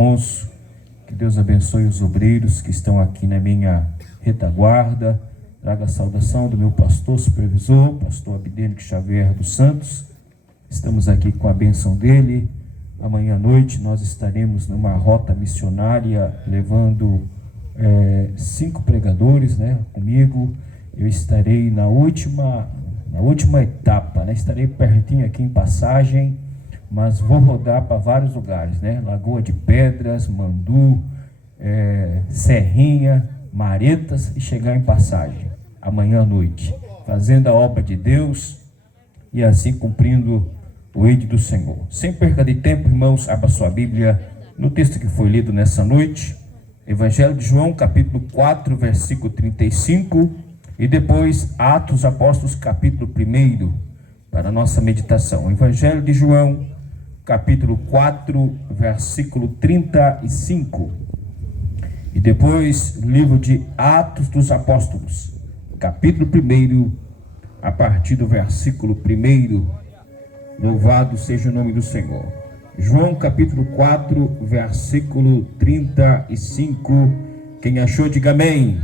Irmãos, que Deus abençoe os obreiros que estão aqui na minha retaguarda. Traga a saudação do meu pastor supervisor, pastor Abdênico Xavier dos Santos. Estamos aqui com a bênção dele. Amanhã à noite nós estaremos numa rota missionária, levando 5 pregadores, comigo. Eu estarei na última etapa, estarei pertinho aqui em Passagem, mas vou rodar para vários lugares, Lagoa de Pedras, Mandu, Serrinha, Maretas e chegar em Passagem, amanhã à noite, fazendo a obra de Deus e assim cumprindo o ide do Senhor. Sem perca de tempo, irmãos, abra sua Bíblia no texto que foi lido nessa noite, Evangelho de João, capítulo 4, versículo 35, e depois Atos Apóstolos, capítulo 1, para a nossa meditação. Evangelho de João, capítulo 4, versículo 35, e depois livro de Atos dos Apóstolos, capítulo 1, a partir do versículo 1. Louvado seja o nome do Senhor. João capítulo 4, versículo 35. Quem achou, diga amém.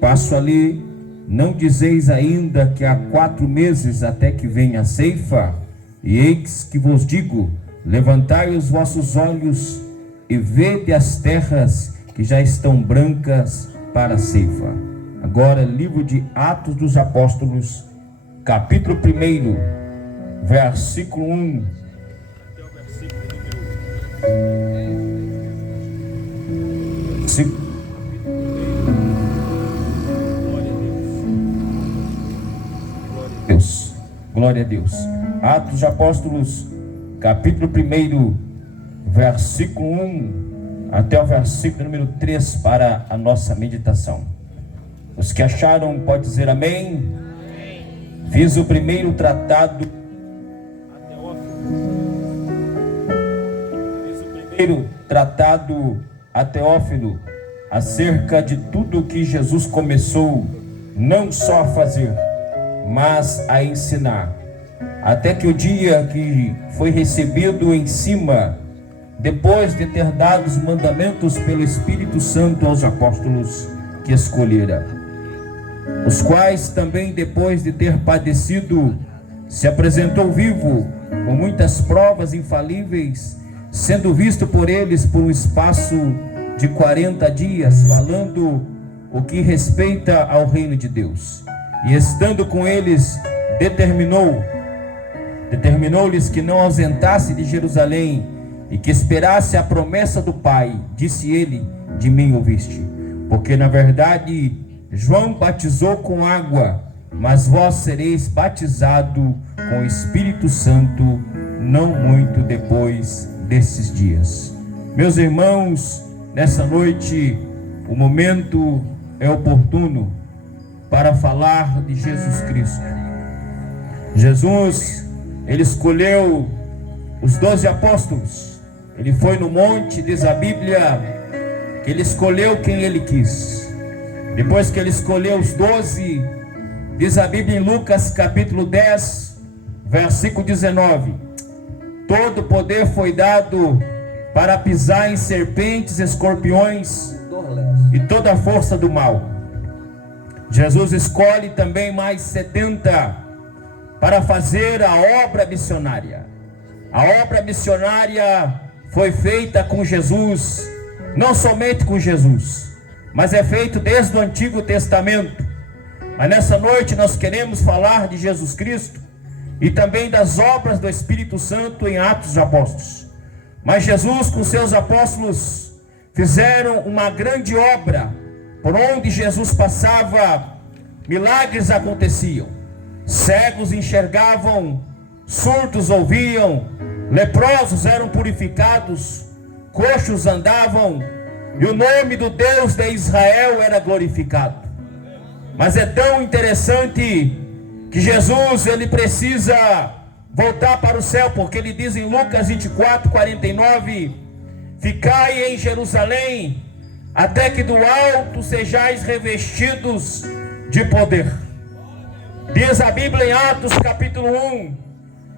Passo ali. Não dizeis ainda que há 4 meses até que venha a ceifa? E eis que vos digo: levantai os vossos olhos e vede as terras que já estão brancas para a ceifa. Agora, livro de Atos dos Apóstolos, capítulo 1, versículo 1. Glória a Deus. Atos dos Apóstolos, capítulo 1, versículo 1 até o versículo número 3 para a nossa meditação. Os que acharam, pode dizer amém. Fiz o primeiro tratado a Teófilo acerca de tudo que Jesus começou não só a fazer, mas a ensinar, até que o dia que foi recebido em cima, depois de ter dado os mandamentos pelo Espírito Santo aos apóstolos que escolhera, os quais também, depois de ter padecido, se apresentou vivo, com muitas provas infalíveis, sendo visto por eles por um espaço de 40 dias, falando o que respeita ao reino de Deus. E estando com eles, determinou-lhes que não ausentasse de Jerusalém, e que esperasse a promessa do Pai. Disse ele: de mim ouviste, porque na verdade João batizou com água, mas vós sereis batizado com o Espírito Santo não muito depois desses dias. Meus irmãos, nessa noite o momento é oportuno para falar de Jesus Cristo. Jesus, ele escolheu os 12 apóstolos. Ele foi no monte, diz a Bíblia, que ele escolheu quem ele quis. Depois que ele escolheu os 12, diz a Bíblia em Lucas capítulo 10, versículo 19: todo poder foi dado para pisar em serpentes, escorpiões e toda a força do mal. Jesus escolhe também mais 70 para fazer a obra missionária. A obra missionária foi feita com Jesus, não somente com Jesus, mas é feito desde o Antigo Testamento. Mas nessa noite nós queremos falar de Jesus Cristo e também das obras do Espírito Santo em Atos dos Apóstolos. Mas Jesus com seus apóstolos fizeram uma grande obra. Por onde Jesus passava, milagres aconteciam. Cegos enxergavam, surdos ouviam, leprosos eram purificados, coxos andavam, e o nome do Deus de Israel era glorificado. Mas é tão interessante que Jesus, ele precisa voltar para o céu, porque ele diz em Lucas 24, 49: ficai em Jerusalém, até que do alto sejais revestidos de poder. Diz a Bíblia em Atos capítulo 1,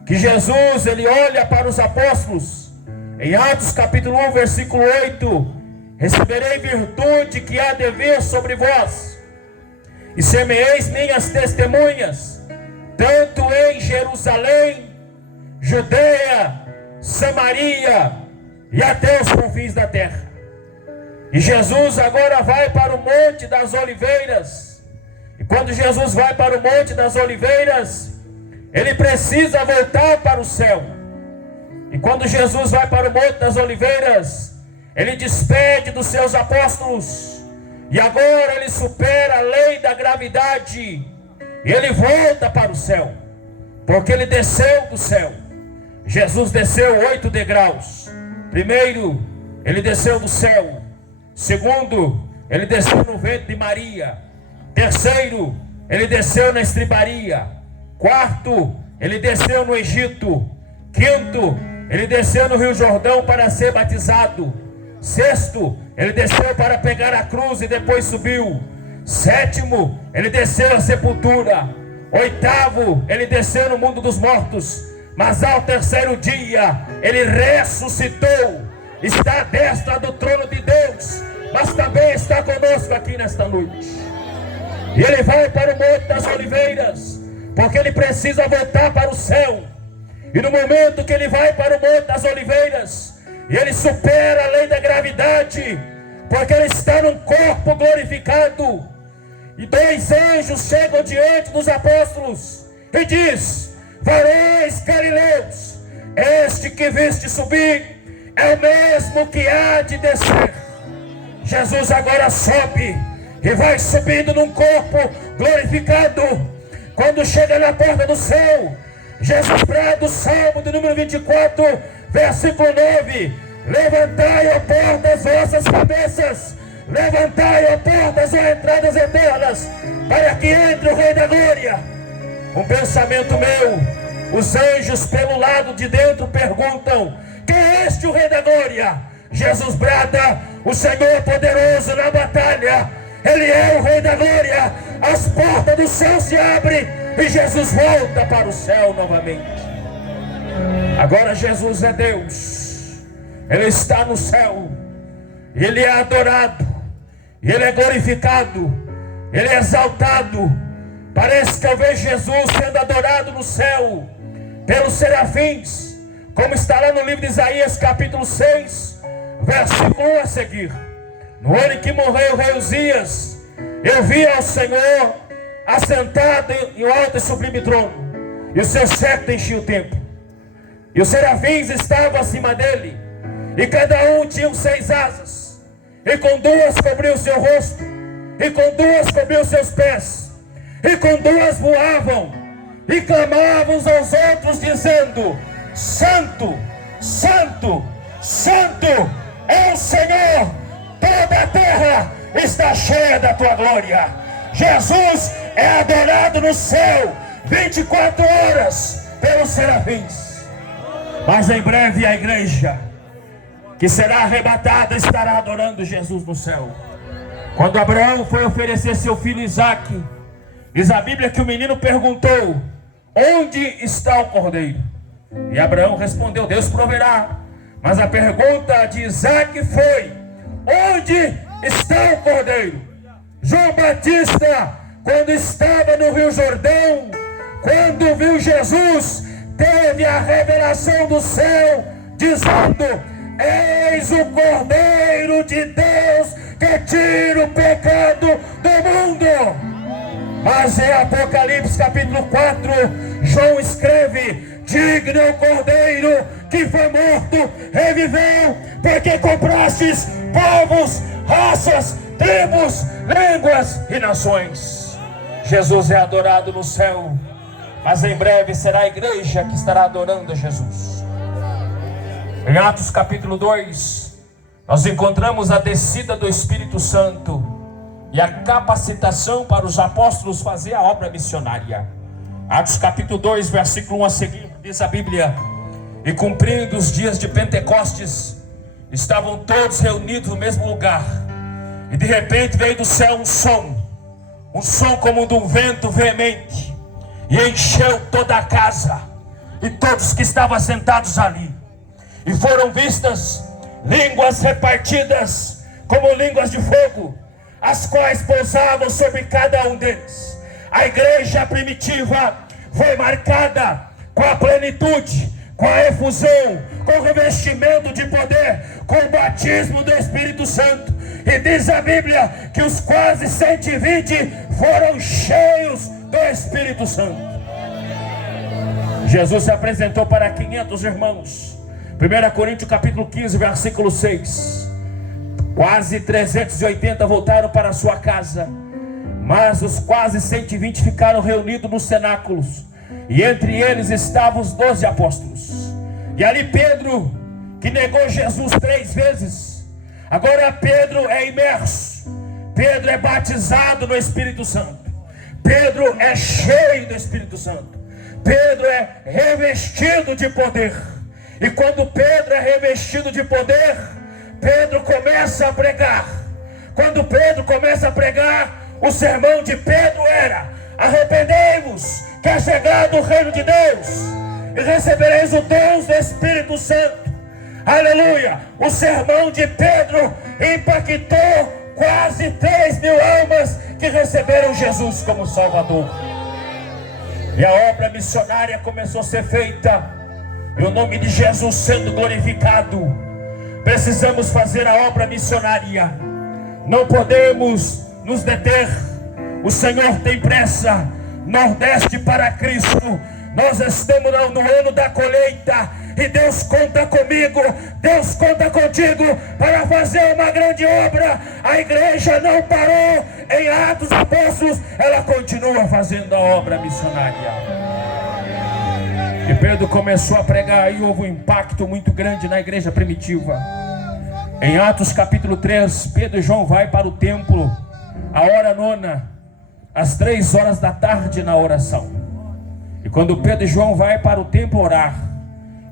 que Jesus, ele olha para os apóstolos Em Atos capítulo 1, versículo 8: receberei virtude que há de vir sobre vós, e semeeis minhas testemunhas, tanto em Jerusalém, Judeia, Samaria e até os confins da terra. E Jesus agora vai para o Monte das Oliveiras. E quando Jesus vai para o Monte das Oliveiras, ele precisa voltar para o céu. E quando Jesus vai para o Monte das Oliveiras, ele despede dos seus apóstolos. E agora ele supera a lei da gravidade. E ele volta para o céu, porque ele desceu do céu. Jesus desceu 8 degraus. Primeiro, ele desceu do céu. Segundo, ele desceu no ventre de Maria. Terceiro, ele desceu na estribaria. Quarto, ele desceu no Egito. Quinto, ele desceu no Rio Jordão para ser batizado. Sexto, ele desceu para pegar a cruz e depois subiu. Sétimo, ele desceu à sepultura. Oitavo, ele desceu no mundo dos mortos. Mas ao terceiro dia, ele ressuscitou. Está à destra do trono de Deus, mas também está conosco aqui nesta noite. E ele vai para o Monte das Oliveiras, porque ele precisa voltar para o céu. E no momento que ele vai para o Monte das Oliveiras, ele supera a lei da gravidade, porque ele está num corpo glorificado. E 2 anjos chegam diante dos apóstolos e diz: varões galileus, este que viste subir é o mesmo que há de descer. Jesus agora sobe e vai subindo num corpo glorificado. Quando chega na porta do céu, Jesus brada o Salmo de número 24, versículo 9: levantai, ó portas, as vossas cabeças, levantai, ó portas, ó entradas eternas, para que entre o Rei da Glória. Um pensamento meu: os anjos pelo lado de dentro perguntam: quem é este o Rei da Glória? Jesus brada: o Senhor poderoso na batalha, Ele é o Rei da Glória. As portas do céu se abrem e Jesus volta para o céu novamente. Agora Jesus é Deus, Ele está no céu, Ele é adorado, Ele é glorificado, Ele é exaltado. Parece que eu vejo Jesus sendo adorado no céu pelos serafins, como está lá no livro de Isaías capítulo 6, versículo 1 a seguir. No ano em que morreu o rei Uzias, eu vi ao Senhor assentado em um alto e sublime trono, e o seu cetro enchia o templo, e os serafins estavam acima dele, e cada um tinha 6 asas, e com 2 cobriu o seu rosto, e com 2 cobriu os seus pés, e com 2 voavam, e clamavam uns aos outros, dizendo: Santo, Santo, Santo é o Senhor, toda a terra está cheia da tua glória. Jesus é adorado no céu 24 horas pelos serafins. Mas em breve a igreja que será arrebatada estará adorando Jesus no céu. Quando Abraão foi oferecer seu filho Isaque, diz a Bíblia que o menino perguntou: onde está o cordeiro? E Abraão respondeu: Deus proverá. Mas a pergunta de Isaque foi: onde está o cordeiro? João Batista, quando estava no Rio Jordão, quando viu Jesus, teve a revelação do céu, dizendo: eis o Cordeiro de Deus que tira o pecado do mundo. Mas em Apocalipse capítulo 4, João escreve: digno é o Cordeiro que foi morto, reviveu, porque comprastes povos, raças, tribos, línguas e nações. Jesus é adorado no céu, mas em breve será a igreja que estará adorando a Jesus. Em Atos capítulo 2, nós encontramos a descida do Espírito Santo e a capacitação para os apóstolos fazer a obra missionária. Atos capítulo 2, versículo 1 a seguir, diz a Bíblia: e cumprindo os dias de Pentecostes, estavam todos reunidos no mesmo lugar, e de repente veio do céu um som como de um vento veemente, e encheu toda a casa, e todos que estavam sentados ali. e foram vistas línguas repartidas como línguas de fogo, as quais pousavam sobre cada um deles. A igreja primitiva foi marcada com a plenitude, com a efusão, com o revestimento de poder, com o batismo do Espírito Santo. E diz a Bíblia que os quase 120 foram cheios do Espírito Santo. Jesus se apresentou para 500 irmãos. 1 Coríntios capítulo 15, versículo 6. Quase 380 voltaram para a sua casa, mas os quase 120 ficaram reunidos nos cenáculos, e entre eles estavam os 12 apóstolos. E ali Pedro, que negou Jesus 3 vezes, agora Pedro é imerso, Pedro é batizado no Espírito Santo, Pedro é cheio do Espírito Santo, Pedro é revestido de poder. E quando Pedro é revestido de poder, Pedro começa a pregar. Quando Pedro começa a pregar, o sermão de Pedro era: arrependei-vos, que é chegado o reino de Deus, e recebereis o Deus do Espírito Santo. Aleluia! O sermão de Pedro impactou quase 3.000 almas que receberam Jesus como Salvador. E a obra missionária começou a ser feita, e o nome de Jesus sendo glorificado. Precisamos fazer a obra missionária, não podemos nos deter. O Senhor tem pressa. Nordeste para Cristo. Nós estamos no ano da colheita, e Deus conta comigo, Deus conta contigo para fazer uma grande obra. A igreja não parou em Atos dos Apóstolos, ela continua fazendo a obra missionária. E Pedro começou a pregar, e houve um impacto muito grande na igreja primitiva. Em Atos capítulo 3, Pedro e João vai para o templo, a hora nona, às 3 horas da tarde, na oração. E quando Pedro e João vai para o templo orar,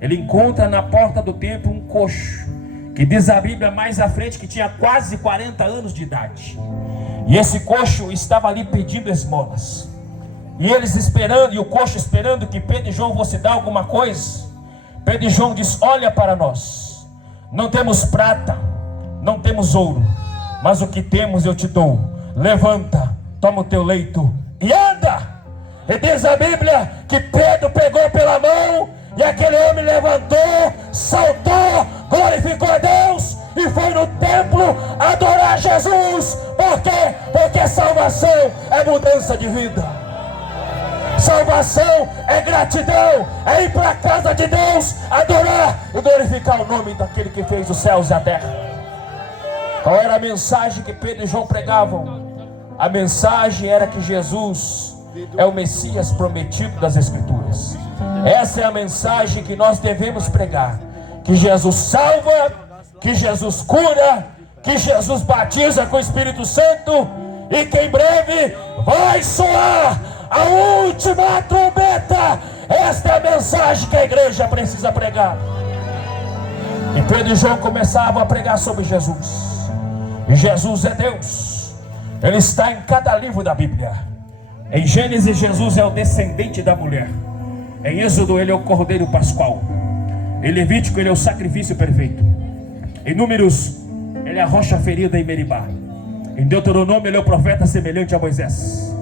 ele encontra na porta do templo um coxo, que diz a Bíblia mais à frente que tinha quase 40 anos de idade. E esse coxo estava ali pedindo esmolas. E eles esperando, e o coxo esperando que Pedro e João fossem dar alguma coisa. Pedro e João diz: olha para nós, não temos prata, não temos ouro, mas o que temos eu te dou. Levanta, toma o teu leito e anda. E diz a Bíblia que Pedro pegou pela mão, e aquele homem levantou, saltou, glorificou a Deus e foi no templo adorar Jesus. Por quê? Porque salvação é mudança de vida. Salvação é gratidão, é ir para a casa de Deus, adorar e glorificar o nome daquele que fez os céus e a terra. Qual era a mensagem que Pedro e João pregavam? A mensagem era que Jesus é o Messias prometido das Escrituras. Essa é a mensagem que nós devemos pregar: que Jesus salva, que Jesus cura, que Jesus batiza com o Espírito Santo, e que em breve vai soar a última trombeta. Esta é a mensagem que a igreja precisa pregar. E Pedro e João começavam a pregar sobre Jesus. E Jesus é Deus. Ele está em cada livro da Bíblia. Em Gênesis, Jesus é o descendente da mulher. Em Êxodo, ele é o cordeiro pascual. Em Levítico, ele é o sacrifício perfeito. Em Números, ele é a rocha ferida em Meribá. Em Deuteronômio, ele é o profeta semelhante a Moisés.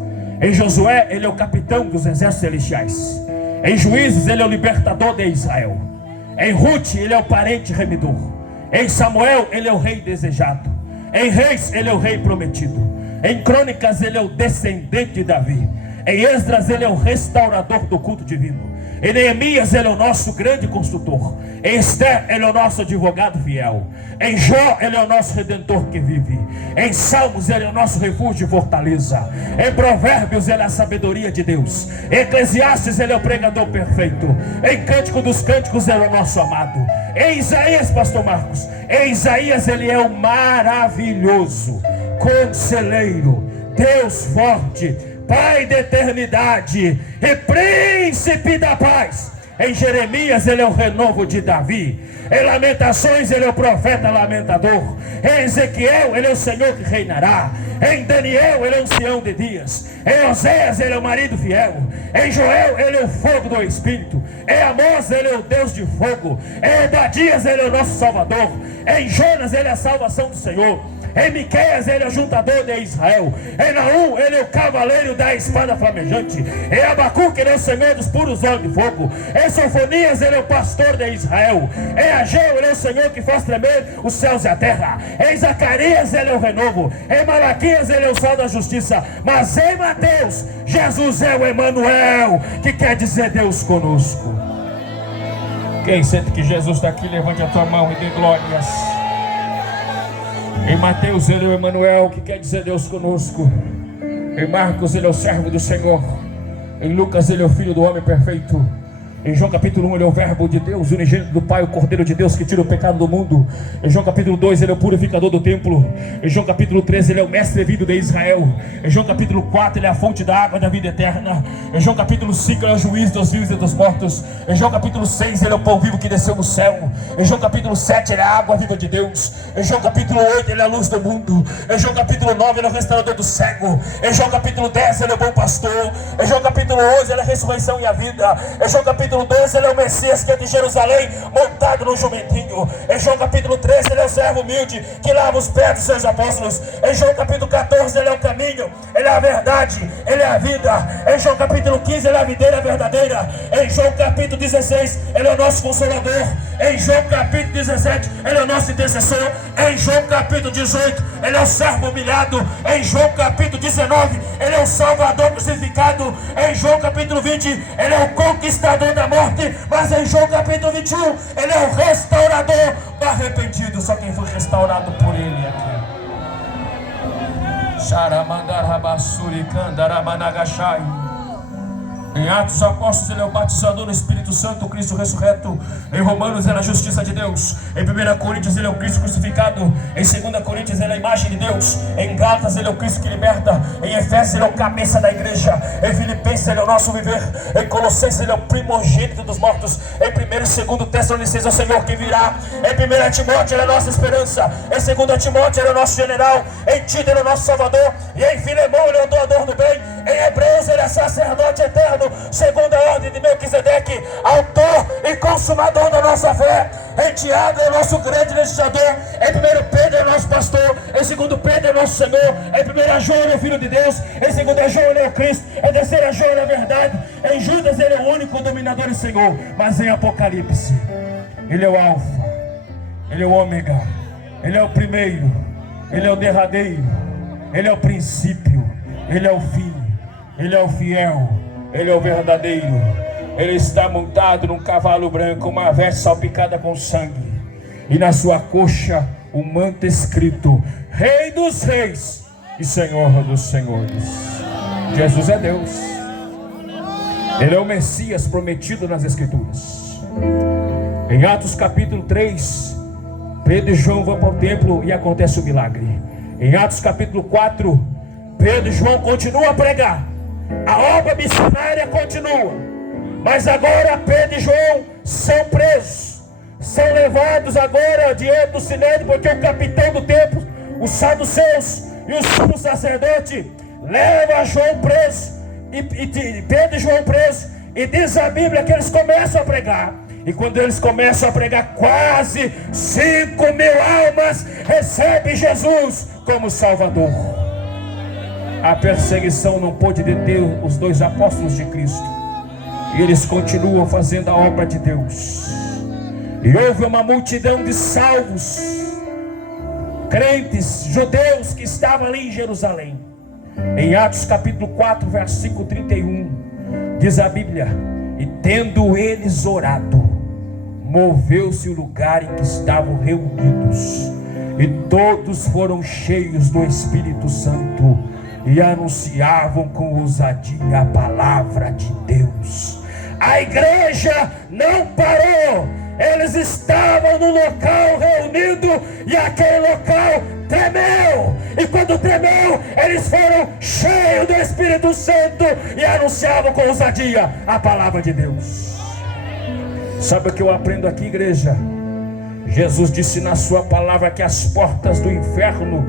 Em Josué, ele é o capitão dos exércitos celestiais. Em Juízes, ele é o libertador de Israel. Em Ruth, ele é o parente remidor. Em Samuel, ele é o rei desejado. Em Reis, ele é o rei prometido. Em Crônicas, ele é o descendente de Davi. Em Esdras, ele é o restaurador do culto divino. Em Neemias, ele é o nosso grande construtor. Em Esther, ele é o nosso advogado fiel. Em Jó, ele é o nosso redentor que vive. Em Salmos, ele é o nosso refúgio e fortaleza. Em Provérbios, ele é a sabedoria de Deus. Em Eclesiastes, ele é o pregador perfeito. Em Cântico dos Cânticos, ele é o nosso amado. Em Isaías, pastor Marcos, em Isaías, ele é o maravilhoso Conselheiro, Deus forte, Pai da eternidade e Príncipe da paz. Em Jeremias ele é o renovo de Davi. Em Lamentações ele é o profeta lamentador. Em Ezequiel ele é o Senhor que reinará. Em Daniel ele é o ancião de dias. Em Oséias ele é o marido fiel. Em Joel ele é o fogo do Espírito. Em Amós ele é o Deus de fogo. Em Obadias ele é o nosso Salvador. Em Jonas ele é a salvação do Senhor. Em Miqueias ele é o juntador de Israel. Em Naum ele é o cavaleiro da espada flamejante. Em Abacuque ele é o Senhor dos puros olhos de fogo. Em Sofonias ele é o pastor de Israel. Em Ageu ele é o Senhor que faz tremer os céus e a terra. Em Zacarias ele é o renovo. Em Malaquias ele é o sol da justiça. Mas em Mateus, Jesus é o Emanuel, que quer dizer Deus conosco. Quem sente que Jesus está aqui, levante a tua mão e dê glórias. Em Mateus ele é o Emanuel, que quer dizer Deus conosco. Em Marcos ele é o servo do Senhor. Em Lucas ele é o filho do homem perfeito. Em João capítulo 1 ele é o verbo de Deus, o unigênito do Pai, o Cordeiro de Deus que tira o pecado do mundo. Em João capítulo 2 ele é o purificador do templo. Em João capítulo 13 ele é o mestre vivo de Israel. Em João capítulo 4 ele é a fonte da água da vida eterna. Em João capítulo 5 ele é o juiz dos vivos e dos mortos. Em João capítulo 6 ele é o pão vivo que desceu do céu. Em João capítulo 7 ele é a água viva de Deus. Em João capítulo 8 ele é a luz do mundo. Em João capítulo 9 ele é o restaurador do cego. Em João capítulo 10 ele é o bom pastor. Em João capítulo 11 ele é a ressurreição e a vida. Em João capítulo 12 ele é o Messias que é de Jerusalém, montado no jumentinho. Em João capítulo 13 ele é o servo humilde que lava os pés dos seus apóstolos. Em João capítulo 14 ele é o caminho, ele é a verdade, ele é a vida. Em João capítulo 15 ele é a videira verdadeira. Em João capítulo 16 ele é o nosso consolador. Em João capítulo 17 ele é o nosso intercessor. Em João capítulo 18 ele é o servo humilhado. Em João capítulo 19 ele é o salvador crucificado. Em João capítulo 20 ele é o conquistador da morte. Mas em João capítulo 21 ele é o restaurador do arrependido. Só quem foi restaurado por ele aqui. Em Atos Apóstolos ele é o batizador no Espírito Santo, o Cristo ressurreto. Em Romanos ele é a justiça de Deus. Em 1 Coríntios ele é o Cristo crucificado. Em 2 Coríntios ele é a imagem de Deus. Em Gálatas ele é o Cristo que liberta. Em Efésios ele é o cabeça da igreja. Em Filipenses ele é o nosso viver. Em Colossenses ele é o primogênito dos mortos. Em 1 e 2 Tessalonicenses é o Senhor que virá. Em 1 Timóteo ele é a nossa esperança. Em 2 Timóteo ele é o nosso general. Em Tito ele é o nosso salvador. E em Filemão ele é o doador do bem. Em Hebreus ele é sacerdote eterno, segundo a ordem de Melquisedeque, autor e consumador da nossa fé. Em Tiago é o nosso grande legislador. Em 1 Pedro é o nosso pastor. Em 2 Pedro é o nosso Senhor. Em 1 João ele é o Filho de Deus. Em 2 João ele é o Cristo. Em 3 João ele é a verdade. Em Judas ele é o único dominador e Senhor. Mas em Apocalipse ele é o Alfa, ele é o Ômega, ele é o primeiro, ele é o derradeiro, ele é o princípio, ele é o fim, ele é o fiel, ele é o verdadeiro. Ele está montado num cavalo branco, uma veste salpicada com sangue, e na sua coxa o manto escrito: Rei dos Reis e Senhor dos Senhores. Jesus é Deus. Ele é o Messias prometido nas Escrituras. Em Atos capítulo 3, Pedro e João vão para o templo e acontece o milagre. Em Atos capítulo 4, Pedro e João continuam a pregar. A obra missionária continua. Mas agora Pedro e João são presos. São levados agora diante do Sinédrio, porque o capitão do templo, os saduceus e o sumo sacerdote levam João preso, e Pedro e João presos. E diz a Bíblia que eles começam a pregar. E quando eles começam a pregar, quase 5.000 almas recebem Jesus como Salvador. A perseguição não pôde deter os dois apóstolos de Cristo. E eles continuam fazendo a obra de Deus. E houve uma multidão de salvos, crentes, judeus que estavam ali em Jerusalém. Em Atos capítulo 4, versículo 31, diz a Bíblia: e tendo eles orado, moveu-se o lugar em que estavam reunidos, e todos foram cheios do Espírito Santo, e anunciavam com ousadia a palavra de Deus. A igreja não parou. Eles estavam no local reunido, e aquele local tremeu. E quando tremeu, eles foram cheios do Espírito Santo e anunciavam com ousadia a palavra de Deus. Sabe o que eu aprendo aqui, igreja? Jesus disse na sua palavra que as portas do inferno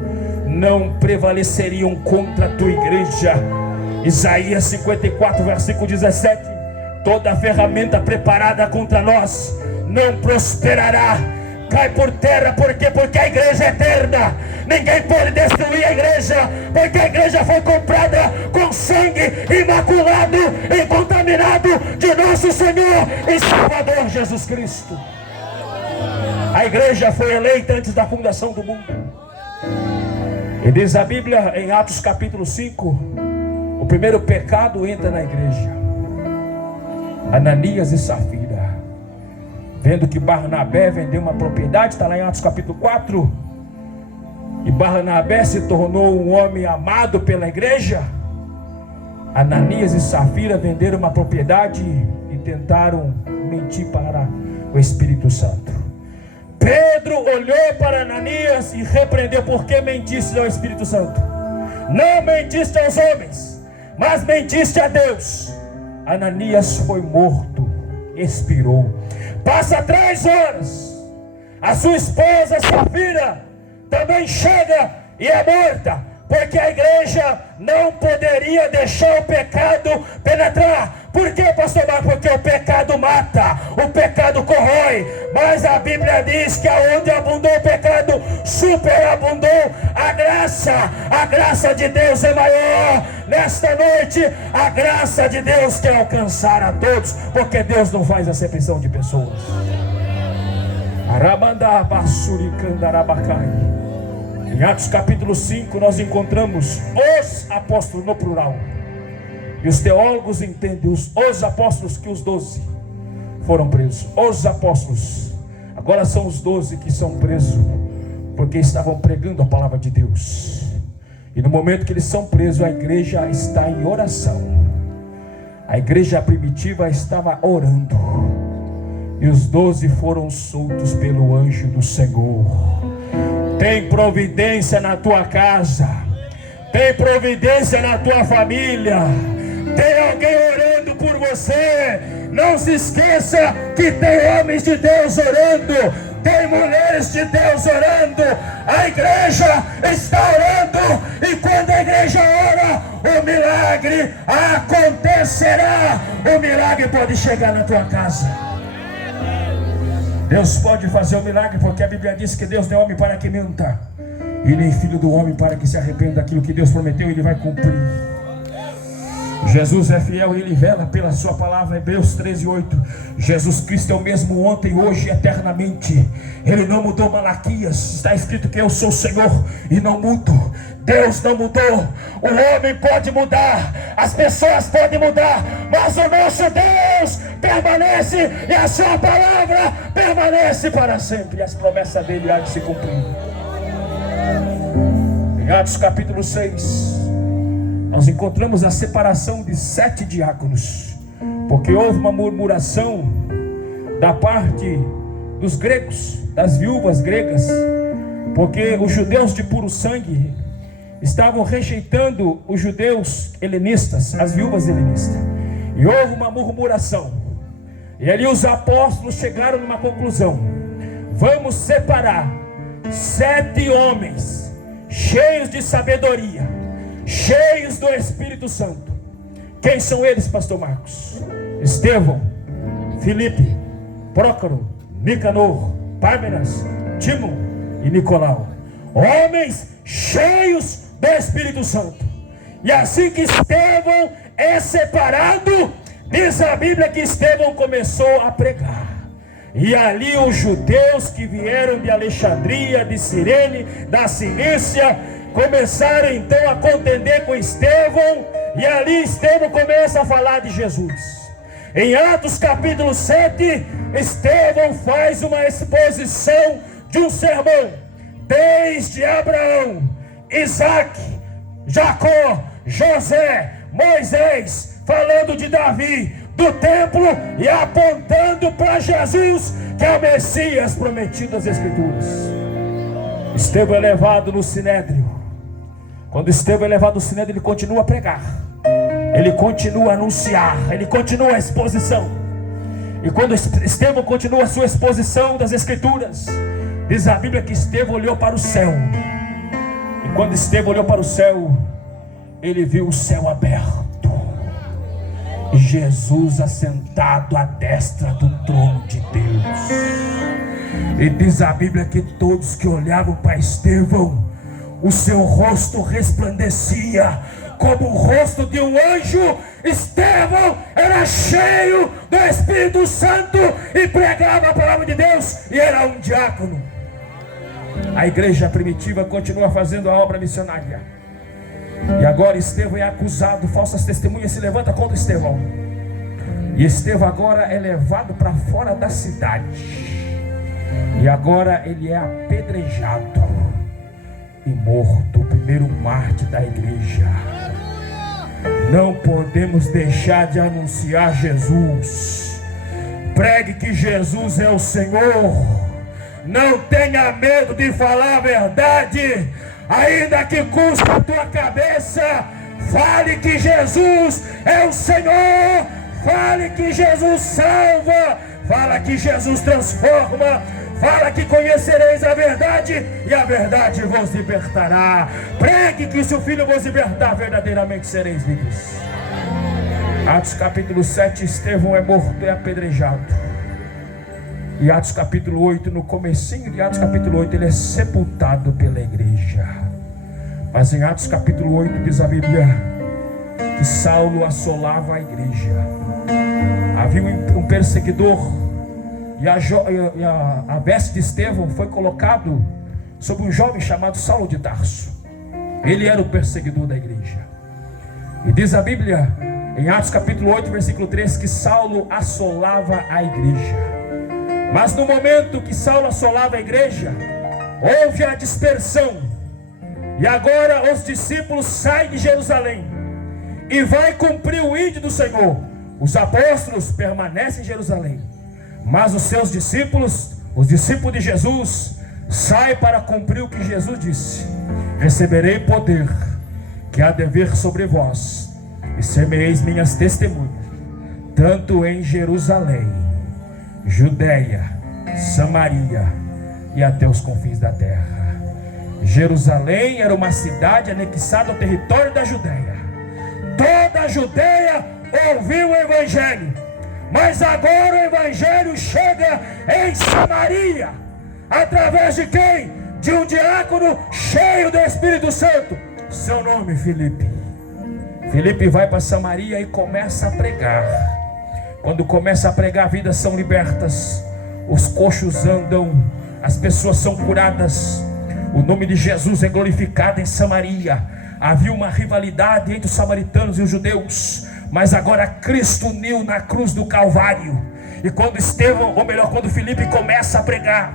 não prevaleceriam contra a tua igreja. Isaías 54, versículo 17: toda ferramenta preparada contra nós não prosperará, cai por terra. Por quê? Porque a igreja é eterna. Ninguém pode destruir a igreja, porque a igreja foi comprada com sangue imaculado e contaminado de nosso Senhor e Salvador Jesus Cristo. A igreja foi eleita antes da fundação do mundo. E diz a Bíblia em Atos capítulo 5, o primeiro pecado entra na igreja. Ananias e Safira, vendo que Barnabé vendeu uma propriedade, está lá em Atos capítulo 4, e Barnabé se tornou um homem amado pela igreja. Ananias e Safira venderam uma propriedade e tentaram mentir para o Espírito Santo. Pedro olhou para Ananias e repreendeu: por que mentiste ao Espírito Santo? Não mentiste aos homens, mas mentiste a Deus. Ananias foi morto, expirou. Passa 3 horas, a sua esposa Safira também chega e é morta, porque a igreja não poderia deixar o pecado penetrar. Por quê, pastor Marcos? Porque o pecado mata, o pecado corrói. Mas a Bíblia diz que aonde abundou o pecado, superabundou a graça. A graça de Deus é maior. Nesta noite, a graça de Deus quer alcançar a todos, porque Deus não faz acepção de pessoas. Em Atos capítulo 5 nós encontramos os apóstolos no plural. E os teólogos entendem os apóstolos que os 12 foram presos. Os apóstolos. Agora são os 12 que são presos, porque estavam pregando a palavra de Deus. E no momento que eles são presos, a igreja está em oração. A igreja primitiva estava orando. E os 12 foram soltos pelo anjo do Senhor. Tem providência na tua casa. Tem providência na tua família. Tem alguém orando por você. Não se esqueça que tem homens de Deus orando. Tem mulheres de Deus orando. A igreja está orando. E quando a igreja ora, o milagre acontecerá. O milagre pode chegar na tua casa. Deus pode fazer o milagre, porque a Bíblia diz que Deus não é homem para que minta, e nem filho do homem para que se arrependa. Daquilo que Deus prometeu, Ele vai cumprir. Jesus é fiel e Ele vela pela sua palavra. Hebreus 13:8. Jesus Cristo é o mesmo ontem, hoje e eternamente. Ele não mudou. Malaquias está escrito que eu sou o Senhor e não mudo. Deus não mudou. O homem pode mudar, as pessoas podem mudar, mas o nosso Deus permanece, e a sua palavra permanece para sempre. E as promessas dele há de se cumprir. Em Atos capítulo 6 nós encontramos a separação de 7 diáconos, porque houve uma murmuração da parte dos gregos, das viúvas gregas, porque os judeus de puro sangue estavam rejeitando os judeus helenistas, as viúvas helenistas, e houve uma murmuração. E ali os apóstolos chegaram numa conclusão: vamos separar 7 homens cheios de sabedoria, cheios do Espírito Santo. Quem são eles, pastor Marcos? Estevão, Filipe, Prócoro, Nicanor, Pármenas, Timon e Nicolau. Homens cheios do Espírito Santo. E assim que Estevão é separado, diz a Bíblia que Estevão começou a pregar. E ali os judeus que vieram de Alexandria, de Cirene, da Cilícia, começaram então a contender com Estevão. E ali Estevão começa a falar de Jesus. Em Atos capítulo 7, Estevão faz uma exposição de um sermão, desde Abraão, Isaac, Jacó, José, Moisés, falando de Davi, do templo, e apontando para Jesus, que é o Messias prometido nas Escrituras. Estevão é levado no Sinédrio. Quando Estevão é levado no Sinédrio, ele continua a pregar, ele continua a anunciar, ele continua a exposição. E quando Estevão continua a sua exposição das Escrituras, diz a Bíblia que Estevão olhou para o céu. E quando Estevão olhou para o céu, ele viu o céu aberto, e Jesus assentado à destra do trono de Deus. E diz a Bíblia que todos que olhavam para Estevão, o seu rosto resplandecia como o rosto de um anjo. Estevão era cheio do Espírito Santo e pregava a palavra de Deus, e era um diácono. A igreja primitiva continua fazendo a obra missionária, e agora Estevão é acusado, falsas testemunhas se levantam contra Estevão, e Estevão agora é levado para fora da cidade, e agora ele é apedrejado e morto, o primeiro mártir da igreja. Não podemos deixar de anunciar Jesus. Pregue que Jesus é o Senhor. Não tenha medo de falar a verdade, ainda que custe a tua cabeça. Fale que Jesus é o Senhor. Fale que Jesus salva. Fala que Jesus transforma. Fala que conhecereis a verdade, e a verdade vos libertará. Pregue que se o Filho vos libertar, verdadeiramente sereis livres. Atos capítulo 7, Estevão é morto e apedrejado. E Atos capítulo 8, no comecinho de Atos capítulo 8, ele é sepultado pela igreja. Mas em Atos capítulo 8 diz a Bíblia que Saulo assolava a igreja. Havia um perseguidor, e a veste de Estevão foi colocado sobre um jovem chamado Saulo de Tarso. Ele era o perseguidor da igreja. E diz a Bíblia em Atos capítulo 8, versículo 3, que Saulo assolava a igreja. Mas no momento que Saulo assolava a igreja, houve a dispersão. E agora os discípulos saem de Jerusalém e vai cumprir o ídolo do Senhor. Os apóstolos permanecem em Jerusalém, mas os seus discípulos, os discípulos de Jesus, saem para cumprir o que Jesus disse: receberei poder que há de vir sobre vós, e ser-me-eis minhas testemunhas, tanto em Jerusalém, Judeia, Samaria e até os confins da terra. Jerusalém era uma cidade anexada ao território da Judeia. Toda a Judeia ouviu o Evangelho, mas agora o Evangelho chega em Samaria. Através de quem? De um diácono cheio do Espírito Santo. Seu nome, Filipe. Filipe vai para Samaria e começa a pregar. Quando começa a pregar, vidas são libertas, os coxos andam, as pessoas são curadas, o nome de Jesus é glorificado em Samaria. Havia uma rivalidade entre os samaritanos e os judeus, mas agora Cristo uniu na cruz do Calvário. E quando quando Filipe começa a pregar,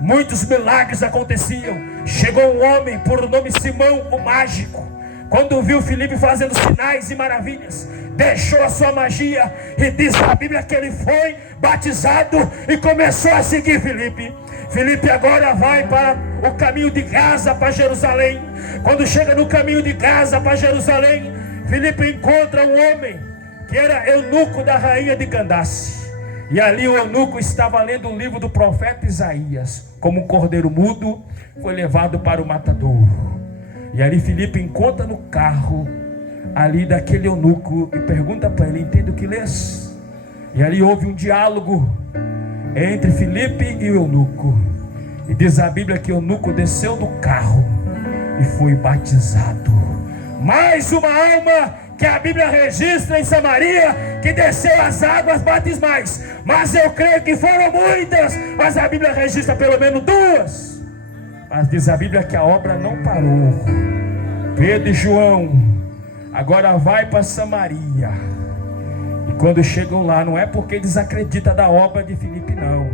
muitos milagres aconteciam. Chegou um homem por nome Simão, o mágico. Quando viu Filipe fazendo sinais e maravilhas, deixou a sua magia e diz a Bíblia que ele foi batizado e começou a seguir Filipe. Filipe agora vai para o caminho de Gaza para Jerusalém. Quando chega no caminho de Gaza para Jerusalém, Filipe encontra um homem que era eunuco da rainha de Candace. E ali o eunuco estava lendo o livro do profeta Isaías. Como um cordeiro mudo, foi levado para o matadouro. E ali Filipe encontra no carro ali daquele eunuco e pergunta para ele: entende o que lês? E ali houve um diálogo entre Filipe e o eunuco. E diz a Bíblia que o eunuco desceu do carro e foi batizado. Mais uma alma que a Bíblia registra em Samaria, que desceu as águas batismais. Mas eu creio que foram muitas, mas a Bíblia registra pelo menos 2. Mas diz a Bíblia que a obra não parou. Pedro e João agora vai para Samaria. E quando chegam lá, não é porque desacredita da obra de Filipe, não.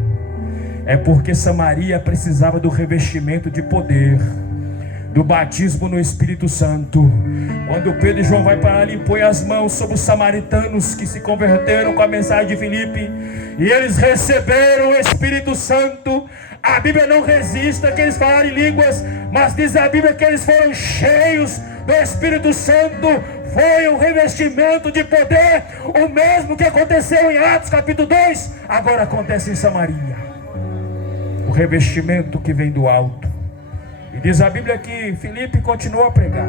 É porque Samaria precisava do revestimento de poder, do batismo no Espírito Santo. Quando Pedro e João vai para ali, põe as mãos sobre os samaritanos que se converteram com a mensagem de Filipe, e eles receberam o Espírito Santo. A Bíblia não registra que eles falaram em línguas, mas diz a Bíblia que eles foram cheios do Espírito Santo foi um revestimento de poder, o mesmo que aconteceu em Atos capítulo 2, agora acontece em Samaria. O revestimento que vem do alto. E diz a Bíblia que Filipe continuou a pregar,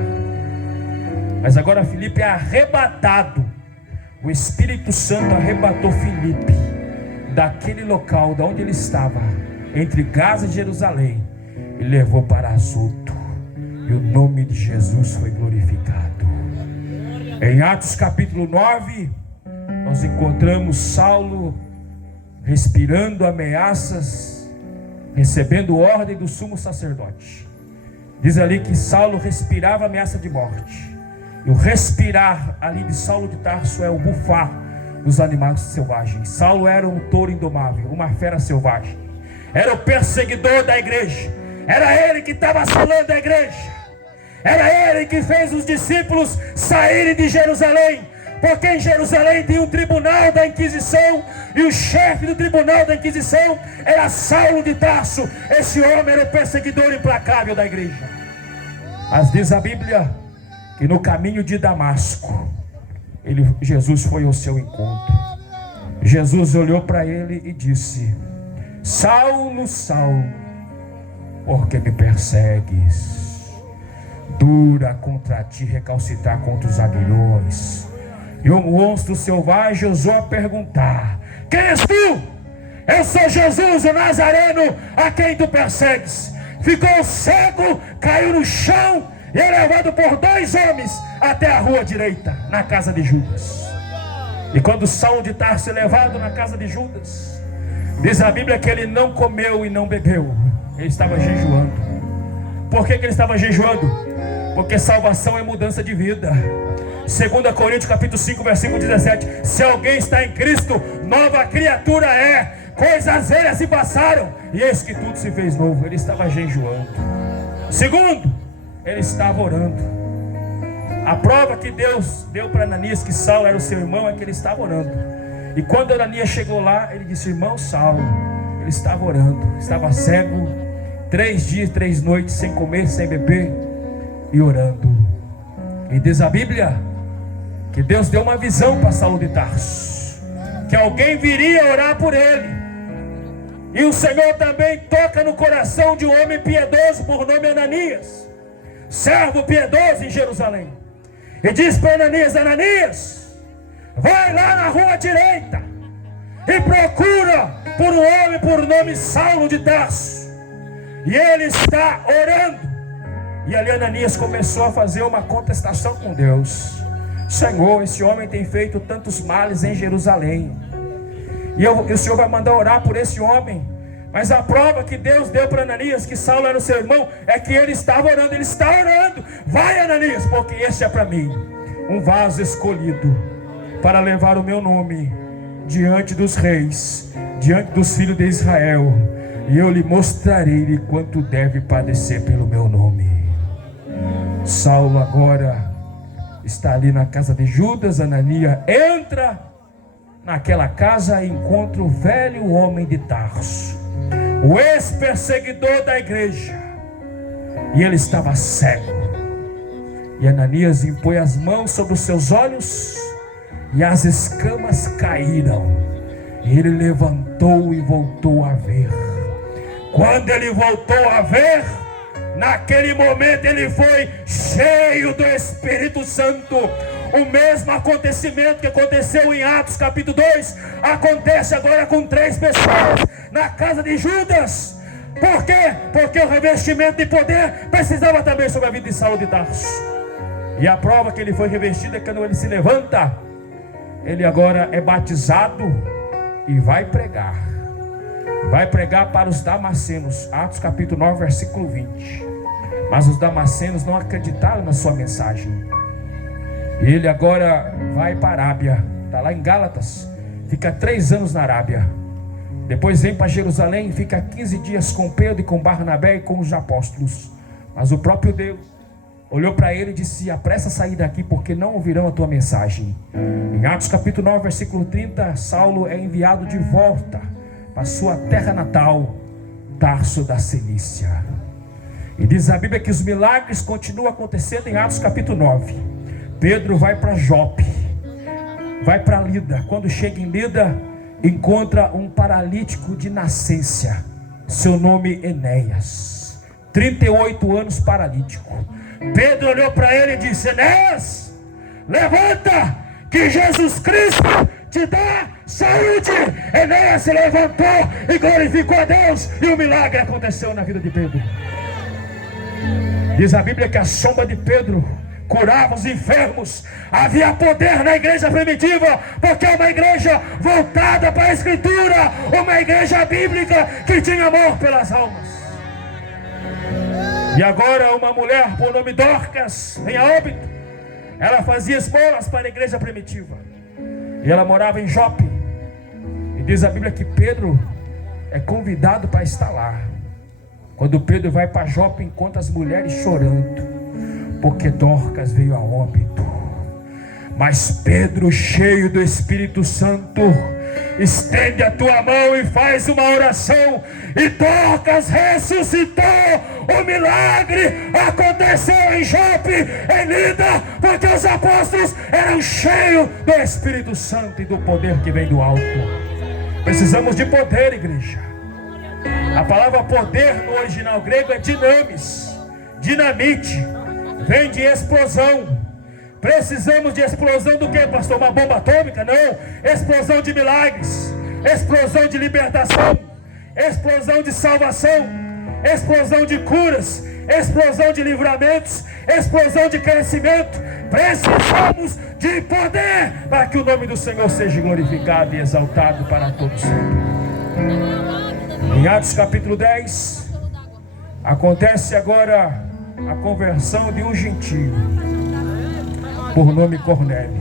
mas agora Filipe é arrebatado. O Espírito Santo arrebatou Filipe daquele local, de onde ele estava, entre Gaza e Jerusalém, e levou para Azoto, e o nome de Jesus foi glorificado. Em Atos capítulo 9, nós encontramos Saulo respirando ameaças, recebendo ordem do sumo sacerdote. Diz ali que Saulo respirava ameaça de morte. E o respirar ali de Saulo de Tarso é o bufar dos animais selvagens. Saulo era um touro indomável, uma fera selvagem. Era o perseguidor da igreja. Era ele que estava assolando a igreja. Era ele que fez os discípulos saírem de Jerusalém. Porque em Jerusalém tinha um tribunal da Inquisição, e o chefe do tribunal da Inquisição era Saulo de Tarso. Esse homem era o perseguidor implacável da igreja. Mas diz a Bíblia que no caminho de Damasco, Jesus foi ao seu encontro. Jesus olhou para ele e disse: Saulo, Saulo, por que me persegues? Dura contra ti recalcitrar contra os aguilhões. E o monstro selvagem ousou a perguntar: quem és tu? Eu sou Jesus, o Nazareno, a quem tu persegues. Ficou cego, caiu no chão e é levado por 2 homens até a rua direita, na casa de Judas. E quando Saulo de Tarso é levado na casa de Judas, diz a Bíblia que ele não comeu e não bebeu. Ele estava jejuando. Por que ele estava jejuando? Porque salvação é mudança de vida. 2 Coríntios capítulo 5 versículo 17: se alguém está em Cristo, nova criatura é. Coisas velhas se passaram, e eis que tudo se fez novo. Ele estava jejuando. Segundo, ele estava orando. A prova que Deus deu para Ananias que Saulo era o seu irmão é que ele estava orando. E quando Ananias chegou lá, ele disse: irmão Saulo, ele estava orando. Estava cego, 3 dias, 3 noites, sem comer, sem beber, e orando. E diz a Bíblia que Deus deu uma visão para Saulo de Tarso, que alguém viria orar por ele. E o Senhor também toca no coração de um homem piedoso por nome Ananias, servo piedoso em Jerusalém, e diz para Ananias: Ananias, vai lá na rua direita e procura por um homem por nome Saulo de Tarso, e ele está orando. E ali Ananias começou a fazer uma contestação com Deus: Senhor, esse homem tem feito tantos males em Jerusalém, e o Senhor vai mandar orar por esse homem. Mas a prova que Deus deu para Ananias que Saulo era o seu irmão é que ele estava orando. Ele está orando. Vai, Ananias, porque esse é para mim um vaso escolhido para levar o meu nome diante dos reis, diante dos filhos de Israel, e eu lhe mostrarei quanto deve padecer pelo meu nome. Saulo agora está ali na casa de Judas. Ananias entra naquela casa e encontra o velho homem de Tarso, o ex-perseguidor da igreja, e ele estava cego. E Ananias impõe as mãos sobre os seus olhos, e as escamas caíram, e ele levantou e voltou a ver. Quando ele voltou a ver, naquele momento ele foi cheio do Espírito Santo. O mesmo acontecimento que aconteceu em Atos capítulo 2 acontece agora com 3 pessoas na casa de Judas. Por quê? Porque o revestimento de poder precisava também sobre a vida de Saulo de Tarso. E a prova que ele foi revestido é que quando ele se levanta, ele agora é batizado e vai pregar. Vai pregar para os damascenos. Atos capítulo 9 versículo 20. Mas os damascenos não acreditaram na sua mensagem. E ele agora vai para a Arábia. Está lá em Gálatas. Fica 3 anos na Arábia. Depois vem para Jerusalém e fica 15 dias com Pedro e com Barnabé e com os apóstolos. Mas o próprio Deus olhou para ele e disse: apressa a sair daqui, porque não ouvirão a tua mensagem. Em Atos capítulo 9 versículo 30, Saulo é enviado de volta para sua terra natal, Tarso da Cilícia. E diz a Bíblia que os milagres continuam acontecendo em Atos capítulo 9. Pedro vai para Jope, vai para Lida. Quando chega em Lida, encontra um paralítico de nascença, seu nome Enéas, 38 anos paralítico. Pedro olhou para ele e disse: Enéas, levanta, que Jesus Cristo te dá saúde. Enéas se levantou e glorificou a Deus, e o milagre aconteceu na vida de Pedro. Diz a Bíblia que a sombra de Pedro curava os enfermos. Havia poder na igreja primitiva, porque é uma igreja voltada para a Escritura, uma igreja bíblica que tinha amor pelas almas. E agora uma mulher por nome Dorcas, em óbito, ela fazia esmolas para a igreja primitiva, e ela morava em Jope. E diz a Bíblia que Pedro é convidado para estar lá. Quando Pedro vai para Jope, encontra as mulheres chorando, porque Dorcas veio a óbito. Mas Pedro, cheio do Espírito Santo, estende a tua mão e faz uma oração, e Dorcas ressuscitou. O milagre aconteceu em Jope, em Lida, porque os apóstolos eram cheios do Espírito Santo e do poder que vem do alto. Precisamos de poder, igreja. A palavra poder no original grego é dinamis, dinamite, vem de explosão. Precisamos de explosão do que, pastor? Uma bomba atômica? Não. Explosão de milagres, explosão de libertação, explosão de salvação, explosão de curas, explosão de livramentos, explosão de crescimento. Precisamos de poder para que o nome do Senhor seja glorificado e exaltado para todos sempre. Em Atos capítulo 10, acontece agora a conversão de um gentio por nome Cornélio.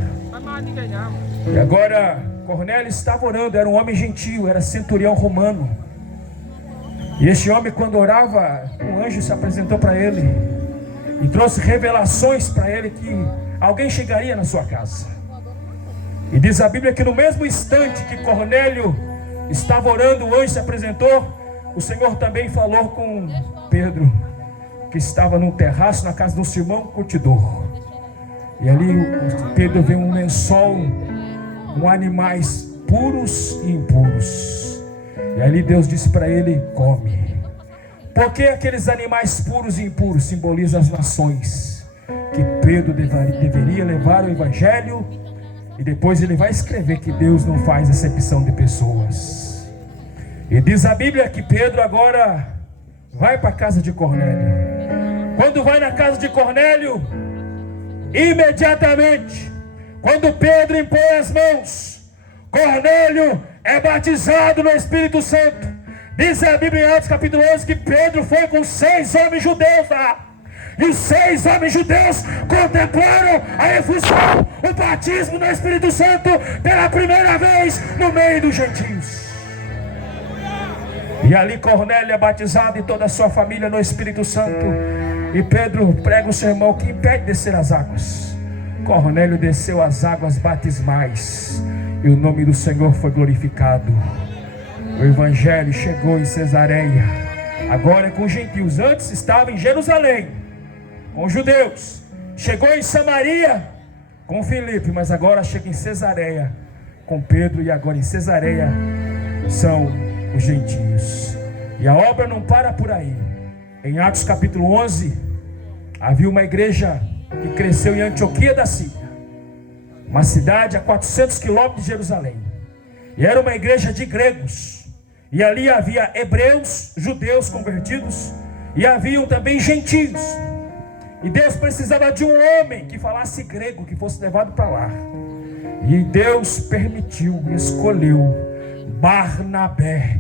E agora Cornélio estava orando, era um homem gentio, era centurião romano. E este homem, quando orava, um anjo se apresentou para ele e trouxe revelações para ele que alguém chegaria na sua casa. E diz a Bíblia que no mesmo instante que Cornélio estava orando, o anjo se apresentou, o Senhor também falou com Pedro, que estava num terraço na casa do Simão curtidor. E ali Pedro vê um lençol com animais puros e impuros. E ali Deus disse para ele: come. Porque aqueles animais puros e impuros simbolizam as nações que Pedro deveria levar o evangelho. E depois ele vai escrever que Deus não faz acepção de pessoas. E diz a Bíblia que Pedro agora vai para a casa de Cornélio. Quando vai na casa de Cornélio, imediatamente, quando Pedro impõe as mãos, Cornélio é batizado no Espírito Santo. Diz a Bíblia em Atos capítulo 11 que Pedro foi com 6 homens judeus lá. E os 6 homens judeus contemplaram a efusão, o batismo no Espírito Santo pela primeira vez no meio dos gentios. E ali Cornélio é batizado e toda a sua família no Espírito Santo. E Pedro prega o sermão que impede descer as águas. Cornélio desceu as águas batismais e o nome do Senhor foi glorificado. O evangelho chegou em Cesareia, agora é com os gentios. Antes estava em Jerusalém com os judeus, chegou em Samaria com Filipe, mas agora chega em Cesareia com Pedro, e agora em Cesareia são os gentios. E a obra não para por aí. Em Atos capítulo 11, havia uma igreja que cresceu em Antioquia da Síria, uma cidade a 400 quilômetros de Jerusalém. E era uma igreja de gregos. E ali havia hebreus, judeus convertidos, e haviam também gentios. E Deus precisava de um homem que falasse grego, que fosse levado para lá. E Deus permitiu, escolheu Barnabé,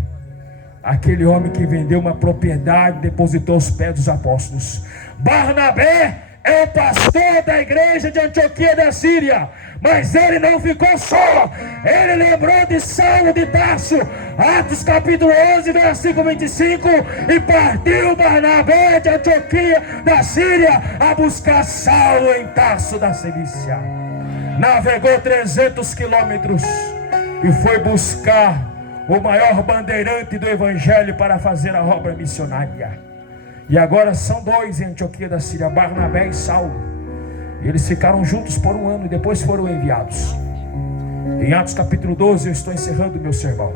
aquele homem que vendeu uma propriedade, depositou aos pés dos apóstolos. Barnabé é o pastor da igreja de Antioquia da Síria. Mas ele não ficou só. Ele lembrou de Saulo de Tarso. Atos capítulo 11, versículo 25. E partiu Barnabé de Antioquia da Síria a buscar Saulo em Tarso da Cilícia. Navegou 300 quilômetros e foi buscar o maior bandeirante do evangelho para fazer a obra missionária. E agora são dois em Antioquia da Síria, Barnabé e Saulo. E eles ficaram juntos por 1 ano e depois foram enviados. Em Atos capítulo 12, eu estou encerrando o meu sermão.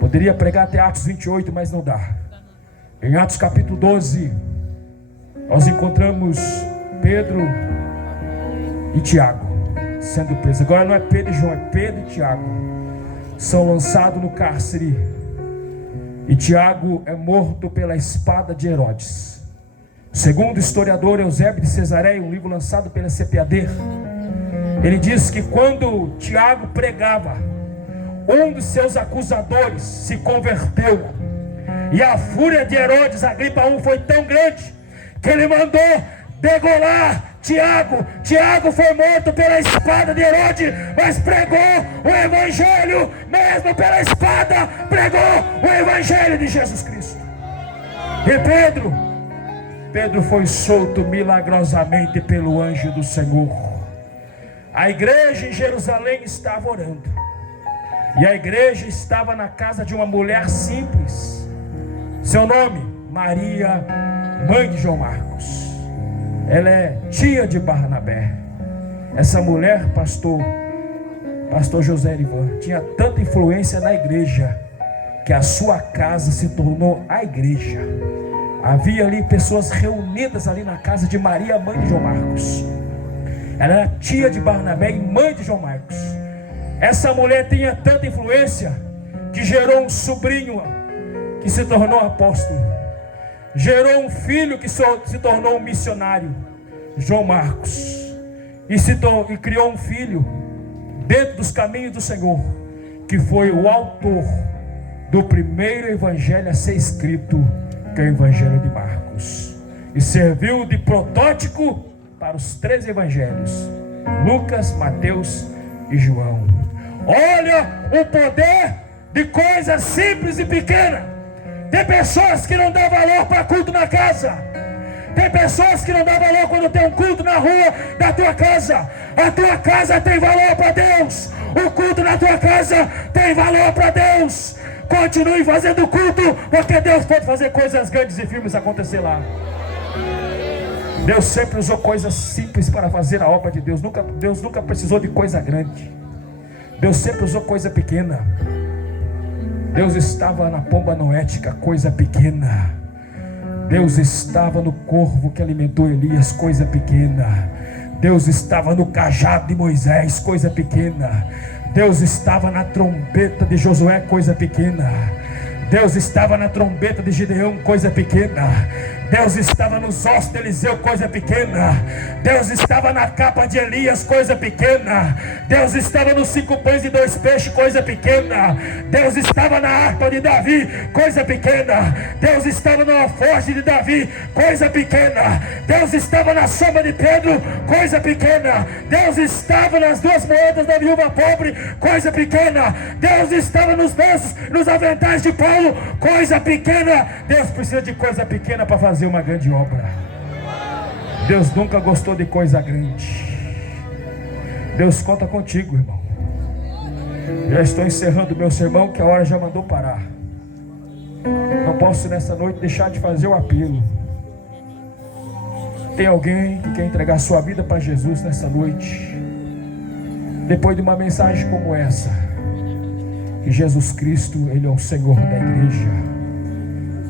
Poderia pregar até Atos 28, mas não dá. Em Atos capítulo 12, nós encontramos Pedro e Tiago sendo presos. Agora não é Pedro e João, é Pedro e Tiago. São lançados no cárcere. E Tiago é morto pela espada de Herodes. Segundo o historiador Eusébio de Cesareia, um livro lançado pela CPAD, ele diz que quando Tiago pregava, um dos seus acusadores se converteu. E a fúria de Herodes Agripa I foi tão grande que ele mandou degolar Tiago. Tiago foi morto pela espada de Herodes, mas pregou o evangelho, mesmo pela espada, pregou o evangelho de Jesus Cristo. E Pedro foi solto milagrosamente pelo anjo do Senhor. A igreja em Jerusalém estava orando, e a igreja estava na casa de uma mulher simples. Seu nome, Maria, mãe de João Marcos. Ela é tia de Barnabé. Essa mulher, pastor José Erivan, tinha tanta influência na igreja que a sua casa se tornou a igreja. Havia ali pessoas reunidas ali na casa de Maria, mãe de João Marcos. Ela era tia de Barnabé e mãe de João Marcos. Essa mulher tinha tanta influência que gerou um sobrinho que se tornou apóstolo. Gerou um filho que se tornou um missionário, João Marcos. E criou um filho dentro dos caminhos do Senhor, que foi o autor do primeiro evangelho a ser escrito, que é o evangelho de Marcos. E serviu de protótipo para os 3 evangelhos: Lucas, Mateus e João. Olha o poder de coisas simples e pequenas. Tem pessoas que não dão valor para culto na casa. Tem pessoas que não dão valor quando tem um culto na rua da tua casa. A tua casa tem valor para Deus. O culto na tua casa tem valor para Deus. Continue fazendo culto, porque Deus pode fazer coisas grandes e firmes acontecer lá. Deus sempre usou coisas simples para fazer a obra de Deus. Deus nunca precisou de coisa grande. Deus sempre usou coisa pequena. Deus estava na pomba noética, coisa pequena. Deus estava no corvo que alimentou Elias, coisa pequena. Deus estava no cajado de Moisés, coisa pequena. Deus estava na trombeta de Josué, coisa pequena. Deus estava na trombeta de Gideão, coisa pequena. Deus estava nos ossos de Eliseu, coisa pequena. Deus estava na capa de Elias, coisa pequena. Deus estava nos 5 pães e 2 peixes, coisa pequena. Deus estava na harpa de Davi, coisa pequena. Deus estava no alforje de Davi, coisa pequena. Deus estava na sombra de Pedro, coisa pequena. Deus estava nas 2 moedas da viúva pobre, coisa pequena. Deus estava nos aventais de Paulo, coisa pequena. Deus precisa de coisa pequena para fazer uma grande obra. Deus nunca gostou de coisa grande. Deus conta contigo, irmão. Já estou encerrando o meu sermão, que a hora já mandou parar. Não posso nessa noite deixar de fazer o apelo. Tem alguém que quer entregar sua vida para Jesus nessa noite? Depois de uma mensagem como essa, que Jesus Cristo, Ele é o Senhor da igreja.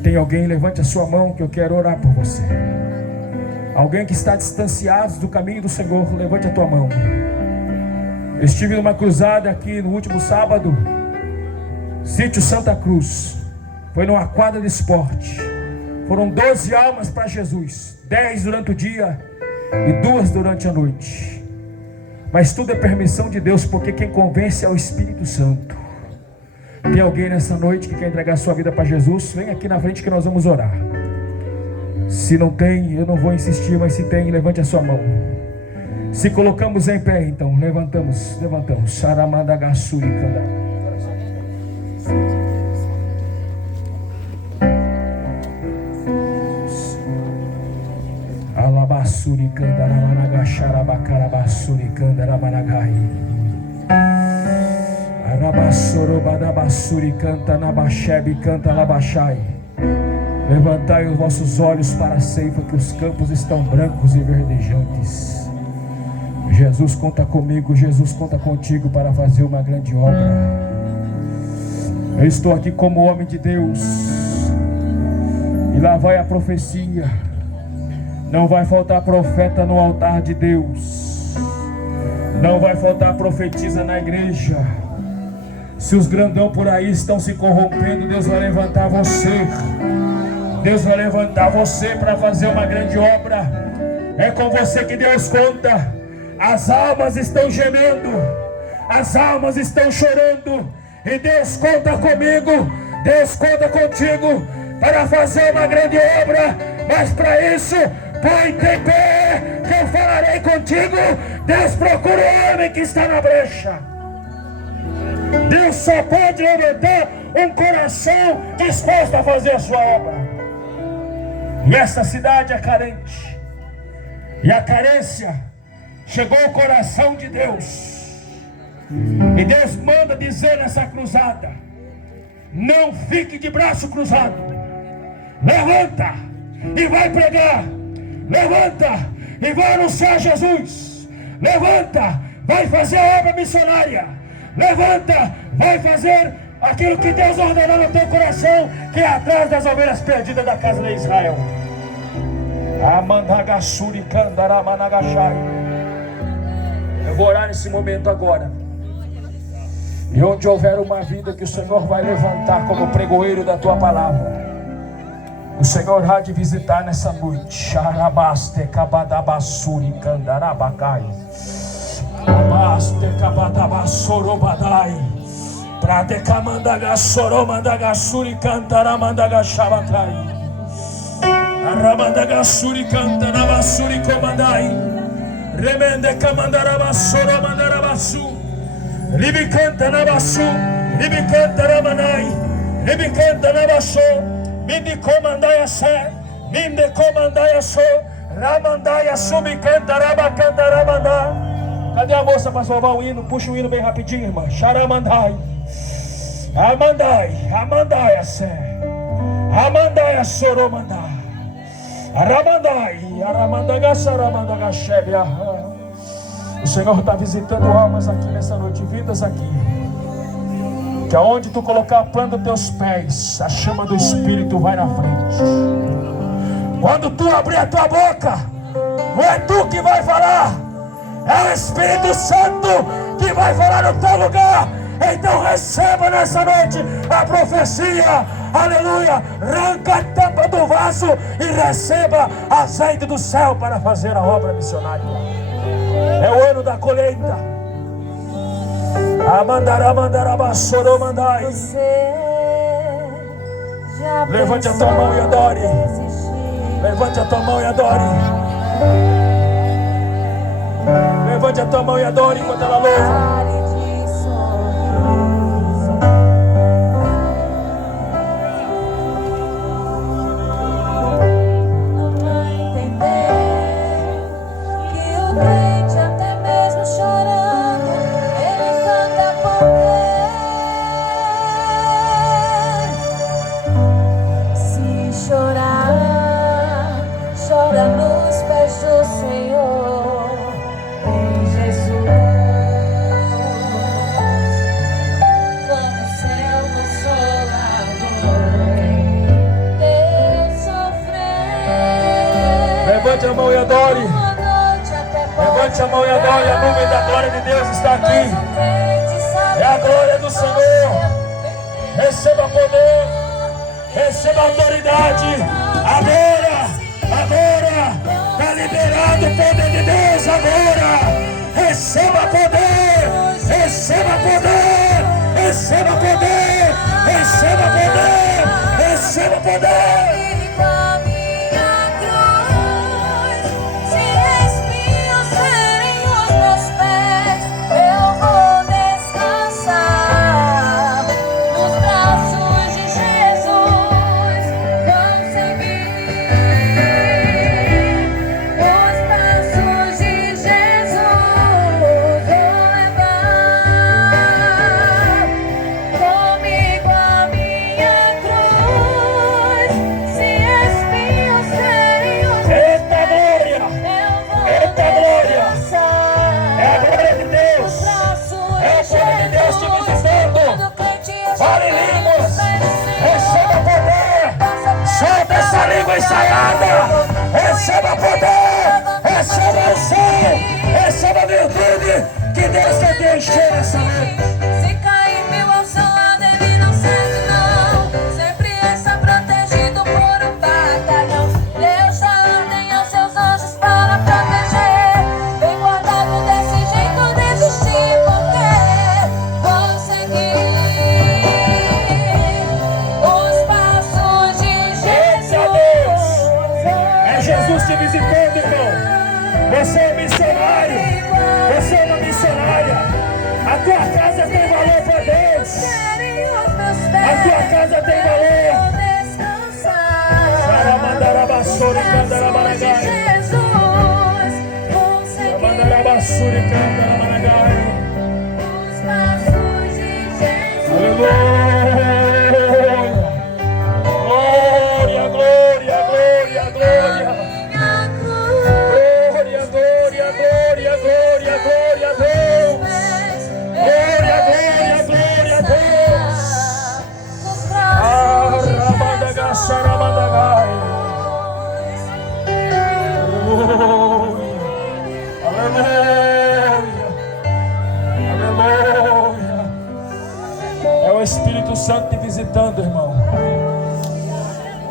Tem alguém? Levante a sua mão, que eu quero orar por você. Alguém que está distanciado do caminho do Senhor, levante a tua mão. Eu estive numa cruzada aqui no último sábado, sítio Santa Cruz. Foi numa quadra de esporte. Foram 12 almas para Jesus, 10 durante o dia e 2 durante a noite. Mas tudo é permissão de Deus, porque quem convence é o Espírito Santo. Tem alguém nessa noite que quer entregar sua vida para Jesus? Vem aqui na frente que nós vamos orar. Se não tem, eu não vou insistir, mas se tem, levante a sua mão. Se colocamos em pé, então, levantamos. Sharamandagassuri kanda. Alabassuri kanda ramanaga sharabakarabassuri kanda ramanagai. Arabassoro badabassuri canta nabaxebe canta labachai. Levantai os vossos olhos para a ceifa, que os campos estão brancos e verdejantes. Jesus conta comigo, Jesus conta contigo para fazer uma grande obra. Eu estou aqui como homem de Deus, e lá vai a profecia. Não vai faltar profeta no altar de Deus, não vai faltar profetisa na igreja. Se os grandão por aí estão se corrompendo, Deus vai levantar você. Deus vai levantar você para fazer uma grande obra. É com você que Deus conta. As almas estão gemendo, as almas estão chorando, e Deus conta comigo, Deus conta contigo para fazer uma grande obra. Mas para isso, põe-te em pé, que eu falarei contigo. Deus procura o homem que está na brecha. Deus só pode levantar um coração disposto a fazer a sua obra. E essa cidade é carente, e a carência chegou ao coração de Deus. E Deus manda dizer nessa cruzada: não fique de braço cruzado. Levanta e vai pregar. Levanta e vai anunciar Jesus. Levanta, vai fazer a obra missionária. Levanta, vai fazer aquilo que Deus ordenou no teu coração, que é atrás das ovelhas perdidas da casa de Israel. Amandagassuri Kandaramanagashay. Eu vou orar nesse momento agora. E onde houver uma vida que o Senhor vai levantar como pregoeiro da tua palavra, o Senhor há de visitar nessa noite. Sharabaste kabadabassuri Kandarabagai. Abaste kabadabasorobadai. Pradekamandagasoromandagassuri Kantaramandagachabakai. Aramandagassuri Kantarabasuri Komandai. Remende Kamandarabasoromandarabasu. Libicanta Nabasu, Libicanta Ramanai, Libicanta Nabasu, Minde Comandaya Sé, Minde Comandaya So, Ramandaya Subicanta Rabacanta Ramandá. Cadê a moça para salvar o hino? Puxa o hino bem rapidinho, irmã. Charamandai, Amandai, Amandaya Sé, Amandaya Soromandá, Aramandai, Aramandagasaramandagashebia. O Senhor está visitando almas aqui nessa noite, vidas aqui. Que aonde tu colocar a planta dos teus pés, a chama do Espírito vai na frente. Quando tu abrir a tua boca, não é tu que vai falar, é o Espírito Santo que vai falar no teu lugar. Então receba nessa noite a profecia, aleluia. Arranca a tampa do vaso e receba azeite do céu para fazer a obra missionária. É o ano da colheita. Amandaramandarabassoromandai. Levante a tua mão e adore. Levante a tua mão e adore. Levante a tua mão e adore enquanto ela louva. Levante a mão e adore. Levante a mão e adore. A nuvem da glória de Deus está aqui. É a glória do Senhor. Receba poder. Receba autoridade. Agora. Agora. Está liberado o poder de Deus agora. Receba poder. Receba poder. Receba poder. Receba poder. Receba poder. Comigo a minha cruz. foi ensaiada. Receba poder, receba o som, receba a virtude que Deus quer te encher essa noite. Se cair mil ao seu lado, ele não cede não. Sempre está protegido por um batalhão. Deus dá ordem aos seus anjos para proteger. Bem guardado desse jeito, desistir porque vou seguir os passos de Jesus. É Jesus te visitando, irmão. Você é missionário. Você é uma missionária. A tua casa tem valor para Deus. A tua casa tem valor. Saramandarabasuri candarabaragai. Saramandarabasuri candarabaragai. Aleluia. Glória, glória, glória, glória. Glória, glória, glória, glória, glória a Deus. Glória, glória, glória a Deus. Arabadaga, sarabadagai. Aleluia. Aleluia. É o Espírito Santo te visitando, irmão.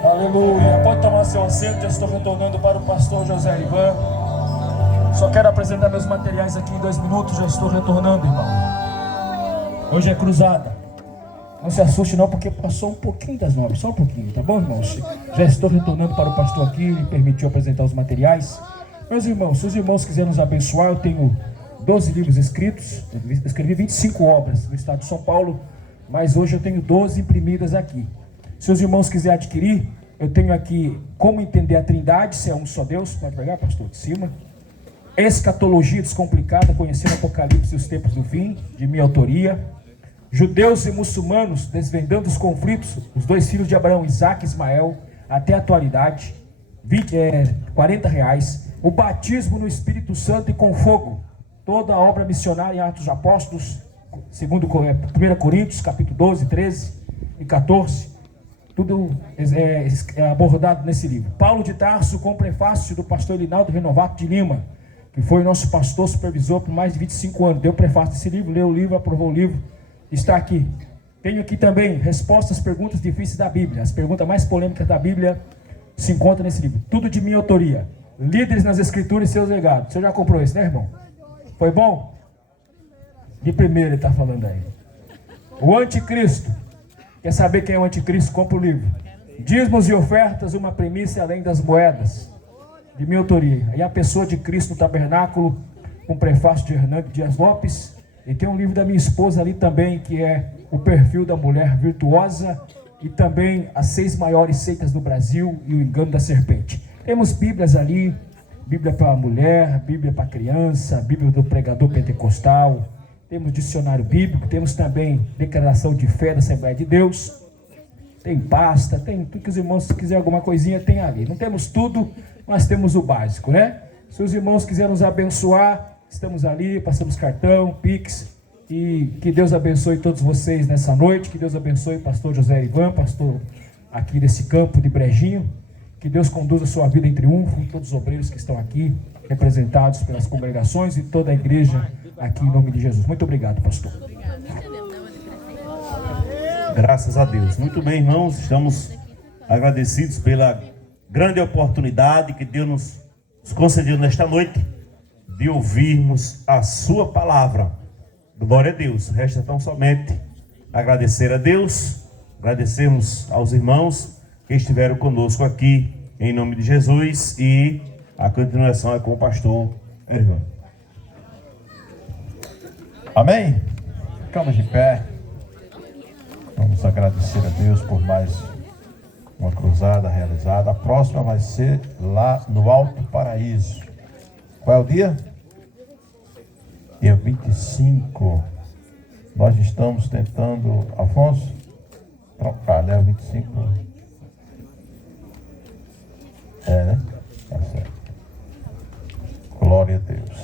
Aleluia. Pode tomar seu assento. Já estou retornando para o pastor José Ivan. Só quero apresentar meus materiais aqui em 2 minutos. Já estou retornando, irmão. Hoje é cruzada. Não se assuste não, porque passou um pouquinho das 9. Só um pouquinho, tá bom, irmãos? Já estou retornando para o pastor aqui. Ele permitiu apresentar os materiais. Meus irmãos, se os irmãos quiserem nos abençoar, eu tenho 12 livros escritos. Eu escrevi 25 obras no estado de São Paulo, mas hoje eu tenho 12 imprimidas aqui. Se os irmãos quiserem adquirir, eu tenho aqui Como Entender a Trindade, se é um só Deus. Pode pegar, pastor, de cima. Escatologia Descomplicada, conhecendo Apocalipse e os Tempos do Fim, de minha autoria. Judeus e muçulmanos desvendando os conflitos, os 2 filhos de Abraão, Isaac e Ismael, até a atualidade, R$40. O batismo no Espírito Santo e com fogo, toda a obra missionária em Atos dos Apóstolos, segundo 1 Coríntios, capítulo 12, 13 e 14, tudo é abordado nesse livro. Paulo de Tarso, com prefácio do pastor Elinaldo Renovato de Lima, que foi nosso pastor supervisor por mais de 25 anos, deu prefácio desse livro, leu o livro, aprovou o livro, está aqui. Tenho aqui também respostas às perguntas difíceis da Bíblia. As perguntas mais polêmicas da Bíblia se encontram nesse livro. Tudo de minha autoria. Líderes nas Escrituras e seus legados. Você já comprou esse, né, irmão? Foi bom? De primeiro ele está falando aí. O Anticristo. Quer saber quem é o Anticristo? Compra o livro. Dízimos e ofertas, uma premissa além das moedas. De minha autoria. E a pessoa de Cristo no tabernáculo, com prefácio de Hernando Dias Lopes. E tem um livro da minha esposa ali também, que é O Perfil da Mulher Virtuosa. E também As 6 Maiores Seitas do Brasil e O Engano da Serpente. Temos bíblias ali, Bíblia para a mulher, Bíblia para a criança, Bíblia do pregador pentecostal, temos dicionário bíblico, temos também declaração de fé da Assembleia de Deus, tem pasta, tem tudo que os irmãos, se quiser alguma coisinha, tem ali. Não temos tudo, mas temos o básico, né? Se os irmãos quiserem nos abençoar, estamos ali, passamos cartão, Pix, e que Deus abençoe todos vocês nessa noite, que Deus abençoe o pastor José Ivan, pastor aqui desse campo de Brejinho. Que Deus conduza a sua vida em triunfo, todos os obreiros que estão aqui, representados pelas congregações e toda a igreja aqui em nome de Jesus. Muito obrigado, pastor. Graças a Deus. Muito bem, irmãos, estamos agradecidos pela grande oportunidade que Deus nos concedeu nesta noite de ouvirmos a sua palavra. Glória a Deus. Resta tão somente agradecer a Deus, agradecermos aos irmãos que estiveram conosco aqui, em nome de Jesus, e a continuação é com o pastor Ervan. Amém? Ficamos de pé. Vamos agradecer a Deus por mais uma cruzada realizada. A próxima vai ser lá no Alto Paraíso. Qual é o dia? Dia 25. Nós estamos tentando, Afonso, trocar, né? 25. É, né? Tá certo. Glória a Deus.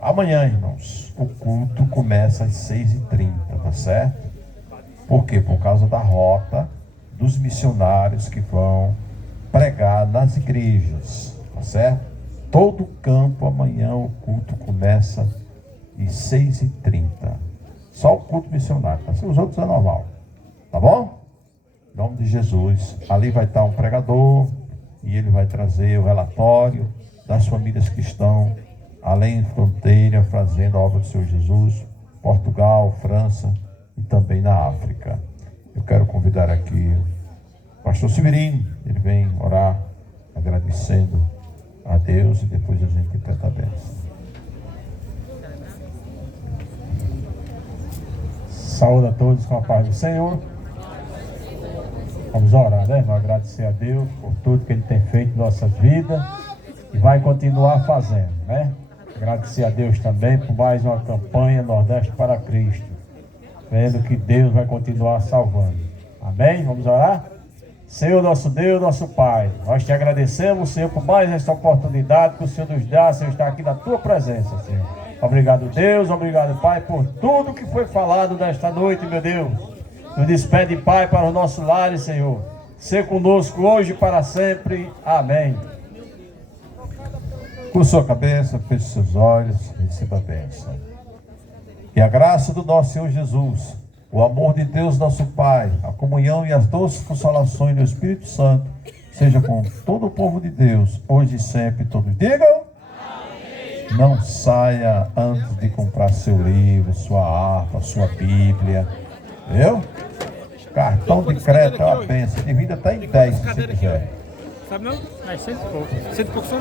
Amanhã, irmãos, o culto começa às 6h30, tá certo? Por quê? Por causa da rota dos missionários que vão pregar nas igrejas, tá certo? Todo campo, amanhã o culto começa às 6h30. Só o culto missionário, tá? Os outros é normal, tá bom? Em nome de Jesus. Ali vai estar um pregador e ele vai trazer o relatório das famílias que estão além da fronteira fazendo a obra do Senhor Jesus, Portugal, França e também na África. Eu quero convidar aqui o pastor Severino, ele vem orar agradecendo a Deus e depois a gente canta a bênção. Saúde a todos com a paz do Senhor. Vamos orar, né? Vamos agradecer a Deus por tudo que Ele tem feito em nossas vidas e vai continuar fazendo, né? Agradecer a Deus também por mais uma campanha Nordeste para Cristo, vendo que Deus vai continuar salvando. Amém? Vamos orar? Senhor, nosso Deus, nosso Pai, nós te agradecemos, Senhor, por mais esta oportunidade que o Senhor nos dá, Senhor, estar aqui na Tua presença, Senhor. Obrigado, Deus, obrigado, Pai, por tudo que foi falado nesta noite, meu Deus. Nos despede, Pai, para o nosso lar, Senhor. Ser conosco hoje e para sempre. Amém. Com sua cabeça, feche seus olhos, receba a bênção. Que a graça do nosso Senhor Jesus, o amor de Deus nosso Pai, a comunhão e as doces consolações do Espírito Santo, seja com todo o povo de Deus, hoje e sempre, todos digam. Amém. Não saia antes de comprar seu livro, sua harpa, sua Bíblia. Viu? Cartão de crédito é uma bênção, divida até em 10 se você quiser. Sabe não? É 100 e pouco. 100 e pouco só?